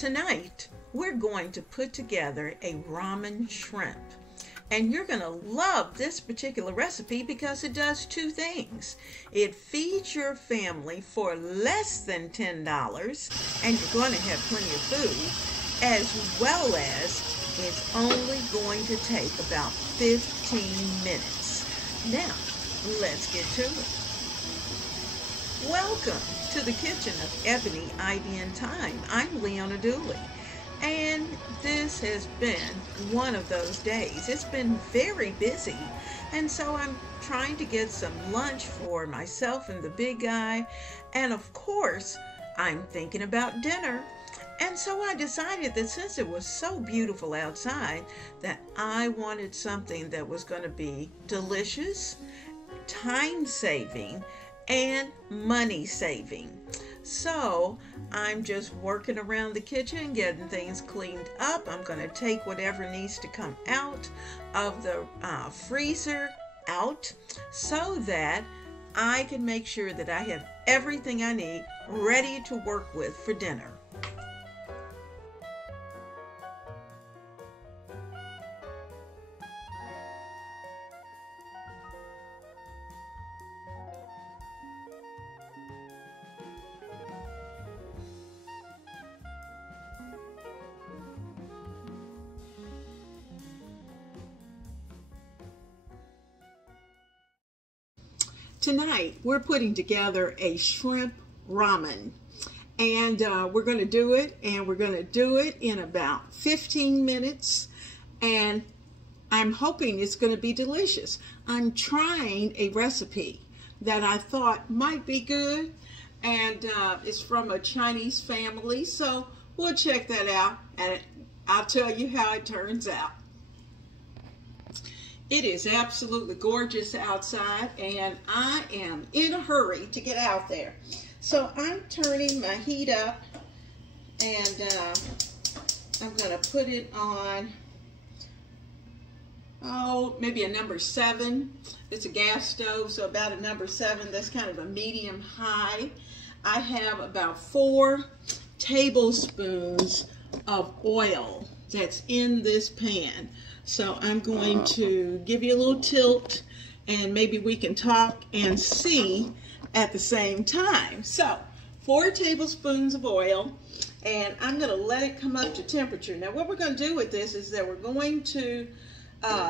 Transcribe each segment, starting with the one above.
Tonight, we're going to put together a ramen shrimp. And you're going to love this particular recipe because it does two things. It feeds your family for less than $10, and you're going to have plenty of food, as well as it's only going to take about 15 minutes. Now, let's get to it. Welcome to the kitchen of Ebony Ivy Thyme. I'm Leona Dooley, and this has been one of those days. It's been very busy, and so I'm trying to get some lunch for myself and the big guy, and of course, I'm thinking about dinner. And so I decided that since it was so beautiful outside, that I wanted something that was going to be delicious, time-saving, and money-saving. So I'm just working around the kitchen, getting things cleaned up. I'm going to take whatever needs to come out of the freezer out so that I can make sure that I have everything I need ready to work with for dinner. Tonight, we're putting together a shrimp ramen, and we're going to do it, in about 15 minutes, and I'm hoping it's going to be delicious. I'm trying a recipe that I thought might be good, and it's from a Chinese family, so we'll check that out, and I'll tell you how it turns out. It is absolutely gorgeous outside, and I am in a hurry to get out there. So I'm turning my heat up, and I'm going to put it on, maybe a number 7. It's a gas stove, so about a number 7. That's kind of a medium high. I have about 4 tablespoons of oil that's in this pan. So I'm going to give you a little tilt, and maybe we can talk and see at the same time. So 4 tablespoons of oil, and I'm going to let it come up to temperature. Now what we're going to do with this is that we're going to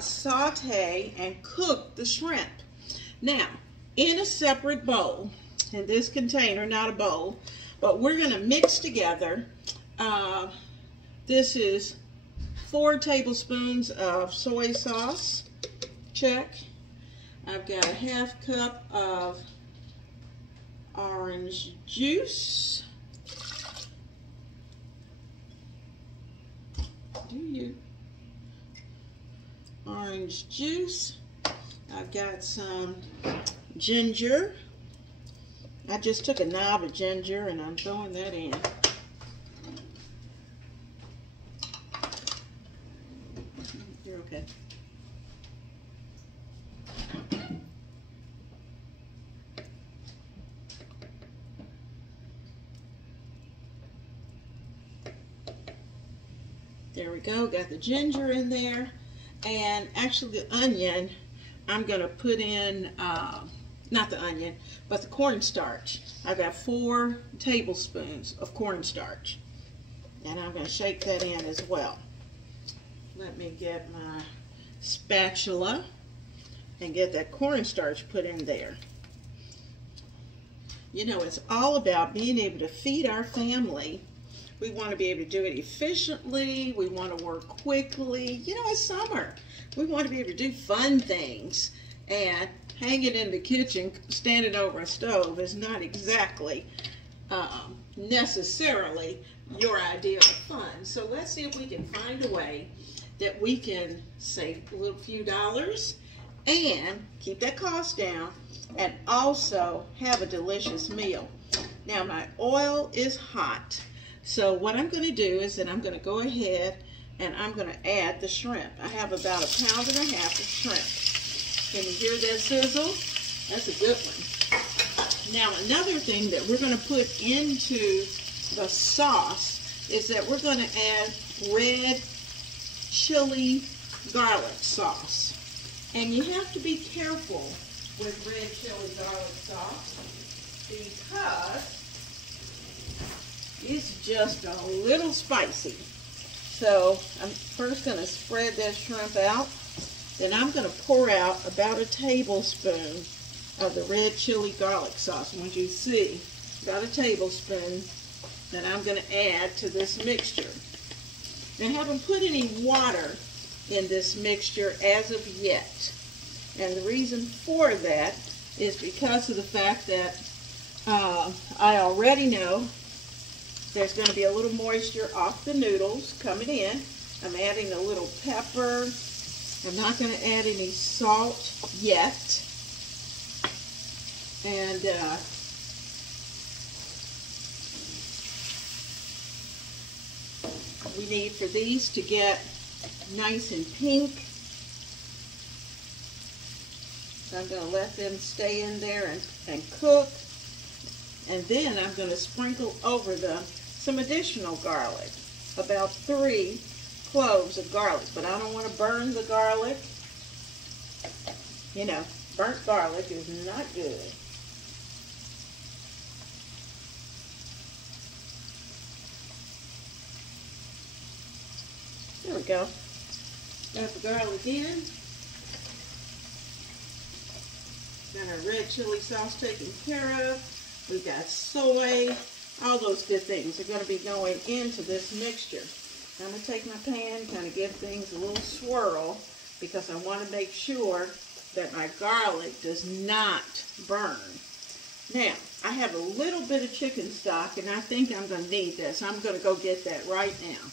saute and cook the shrimp. Now in a separate bowl, in this container, not a bowl, but we're going to mix together, this is 4 tablespoons of soy sauce, check. I've got a ½ cup of orange juice. Orange juice. I've got some ginger. I just took a knob of ginger and I'm throwing that in. You're okay. There we go, got the ginger in there, and actually the onion, I'm going to put in, not the onion, but the cornstarch. I've got 4 tablespoons of cornstarch, and I'm going to shake that in as well. Let me get my spatula and get that cornstarch put in there. You know, it's all about being able to feed our family. We want to be able to do it efficiently. We want to work quickly. You know, it's summer. We want to be able to do fun things. And hanging in the kitchen, standing over a stove is not exactly necessarily your idea of fun. So let's see if we can find a way that we can save a little few dollars and keep that cost down and also have a delicious meal. Now my oil is hot. So what I'm going to do is that I'm going to go ahead and I'm going to add the shrimp. I have about 1.5 pounds of shrimp. Can you hear that sizzle? That's a good one. Now another thing that we're going to put into the sauce is that we're going to add red chili garlic sauce. And you have to be careful with red chili garlic sauce because it's just a little spicy. So I'm first going to spread that shrimp out. Then I'm going to pour out about a tablespoon of the red chili garlic sauce. I want you to see about a tablespoon that I'm going to add to this mixture. Now, I haven't put any water in this mixture as of yet. And the reason for that is because of the fact that I already know there's going to be a little moisture off the noodles coming in. I'm adding a little pepper. I'm not going to add any salt yet. And we need for these to get nice and pink. So I'm going to let them stay in there and cook. And then I'm going to sprinkle over them some additional garlic, about 3 cloves of garlic. But I don't want to burn the garlic. You know, burnt garlic is not good. There we go. Got the garlic in. Got our red chili sauce taken care of. We've got soy. All those good things are going to be going into this mixture. I'm going to take my pan, kind of give things a little swirl because I want to make sure that my garlic does not burn. Now, I have a little bit of chicken stock, and I think I'm going to need this. I'm going to go get that right now.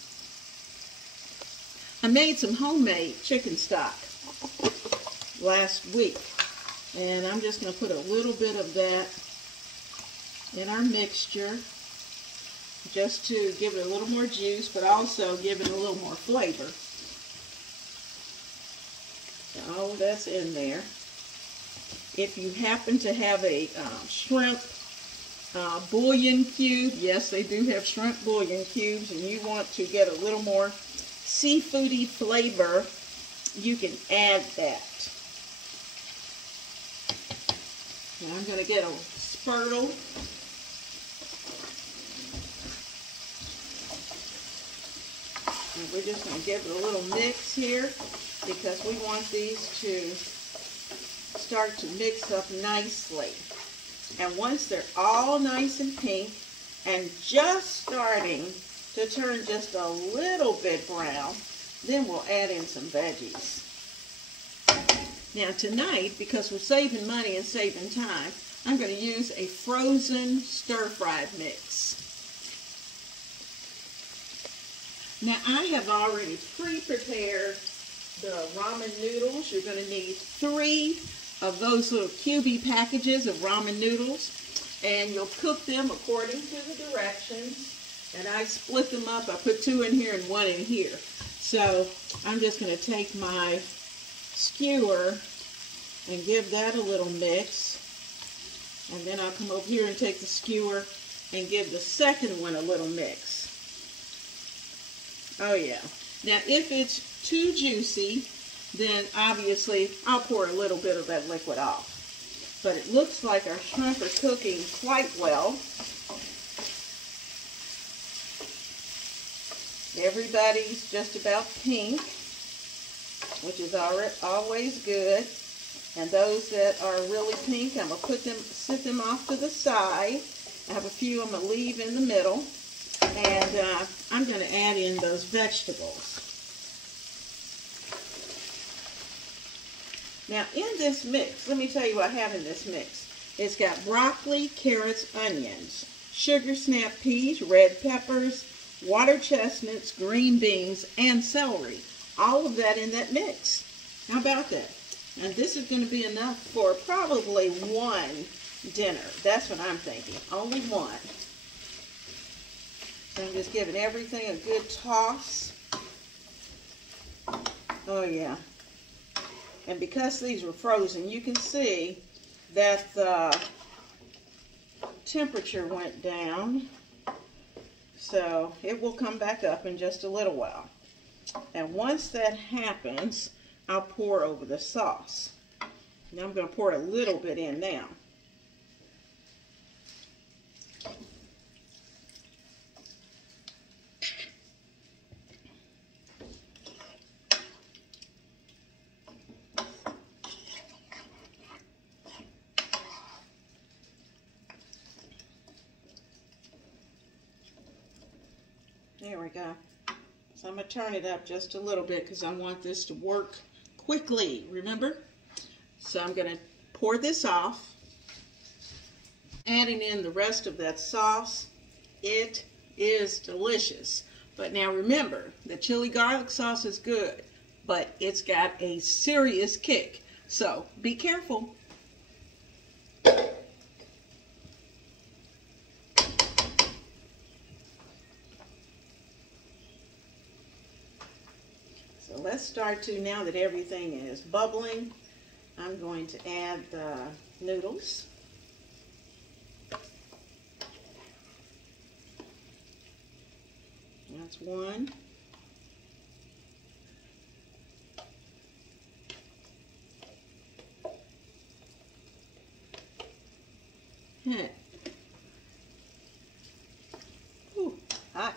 I made some homemade chicken stock last week, and I'm just going to put a little bit of that in our mixture just to give it a little more juice, but also give it a little more flavor. So all that's in there. If you happen to have a shrimp bouillon cube, yes, they do have shrimp bouillon cubes, and you want to get a little more seafoody flavor, you can add that. And I'm going to get a spurtle. And we're just going to give it a little mix here because we want these to start to mix up nicely. And once they're all nice and pink and just starting to turn just a little bit brown, then we'll add in some veggies. Now tonight, because we're saving money and saving time, I'm going to use a frozen stir-fried mix. Now I have already pre-prepared the ramen noodles. You're going to need 3 of those little cubey packages of ramen noodles, and you'll cook them according to the directions. And I split them up. I put 2 in here and 1 in here. So I'm just going to take my skewer and give that a little mix. And then I'll come over here and take the skewer and give the second one a little mix. Oh yeah. Now if it's too juicy, then obviously I'll pour a little bit of that liquid off. But it looks like our shrimp are cooking quite well. Everybody's just about pink, which is always good. And those that are really pink, I'm going to sit them off to the side. I have a few I'm going to leave in the middle. And I'm going to add in those vegetables. Now in this mix, let me tell you what I have in this mix. It's got broccoli, carrots, onions, sugar snap peas, red peppers, water chestnuts, green beans, and celery. All of that in that mix. How about that? And this is going to be enough for probably 1 dinner. That's what I'm thinking. Only 1. So I'm just giving everything a good toss. Oh yeah. And because these were frozen, you can see that the temperature went down. So it will come back up in just a little while. And once that happens, I'll pour over the sauce. Now I'm going to pour a little bit in now. There we go. So I'm going to turn it up just a little bit because I want this to work quickly, remember? So I'm going to pour this off, adding in the rest of that sauce. It is delicious. But now remember, the chili garlic sauce is good, but it's got a serious kick. So be careful. So let's start to, now that everything is bubbling, I'm going to add the noodles. That's one. Ooh, hot.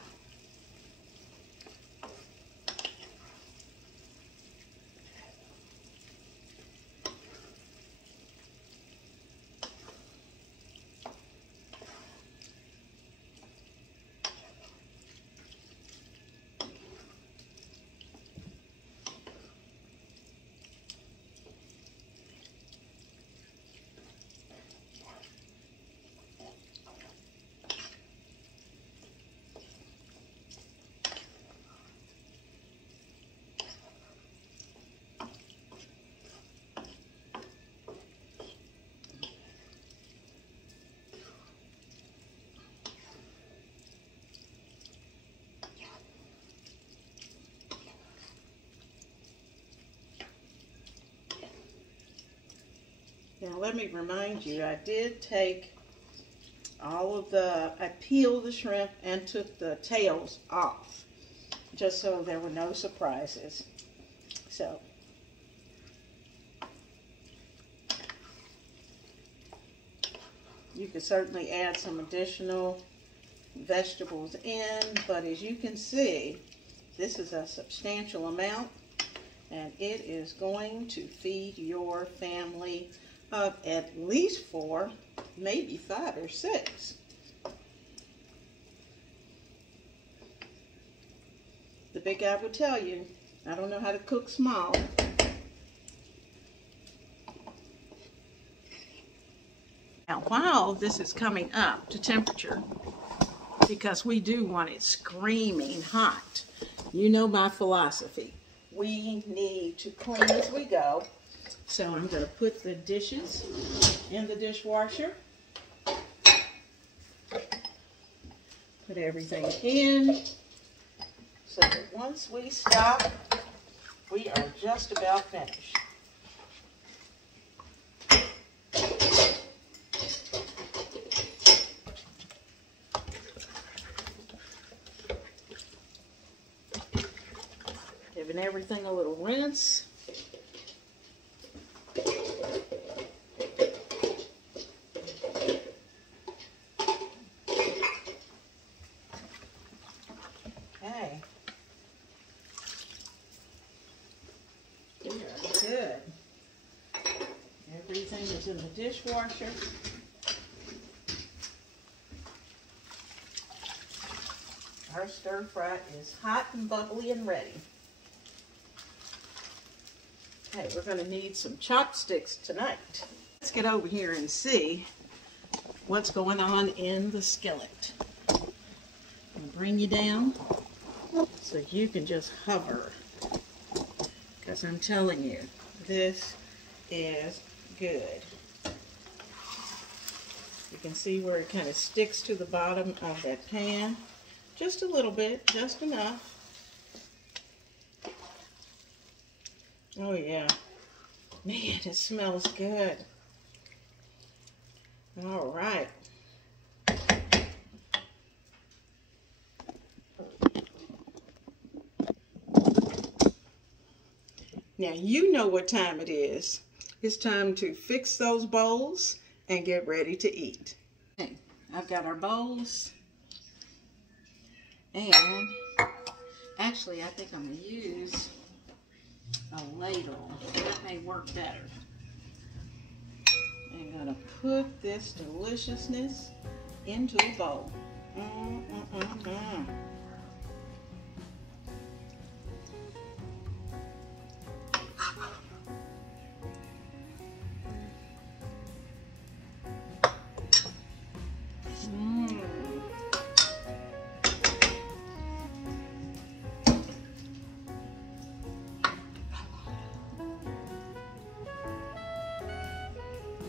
Now let me remind you, I did take I peeled the shrimp and took the tails off, just so there were no surprises. So, you could certainly add some additional vegetables in, but as you can see, this is a substantial amount, and it is going to feed your family of at least 4, maybe 5 or 6. The big guy would tell you, I don't know how to cook small. Now while this is coming up to temperature, because we do want it screaming hot, you know my philosophy. We need to clean as we go. So I'm going to put the dishes in the dishwasher. Put everything in so that once we stop, we are just about finished. Giving everything a little rinse. Good. Everything is in the dishwasher. Our stir fry is hot and bubbly and ready. Okay, we're going to need some chopsticks tonight. Let's get over here and see what's going on in the skillet. I'm going to bring you down so you can just hover. Because I'm telling you, this is good. You can see where it kind of sticks to the bottom of that pan. Just a little bit, just enough. Oh yeah. Man, it smells good. All right. Now you know what time it is. It's time to fix those bowls and get ready to eat. Okay, I've got our bowls. And actually I think I'm going to use a ladle. That may work better. I'm going to put this deliciousness into a bowl.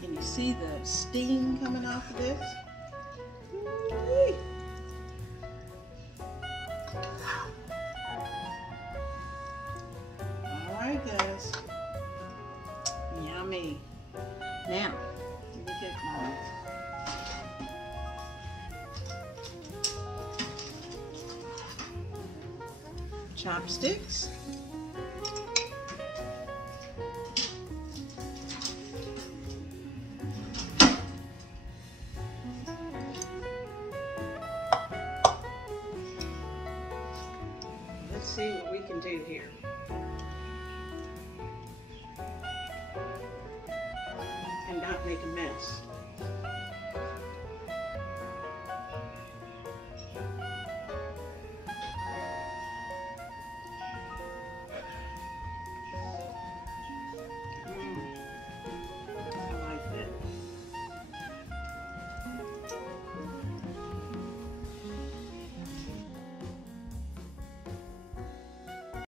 Can you see the steam coming off of this? Woo-wee. All right, guys. Yummy. Now, let me get my chopsticks. Let's see what we can do here. And not make a mess.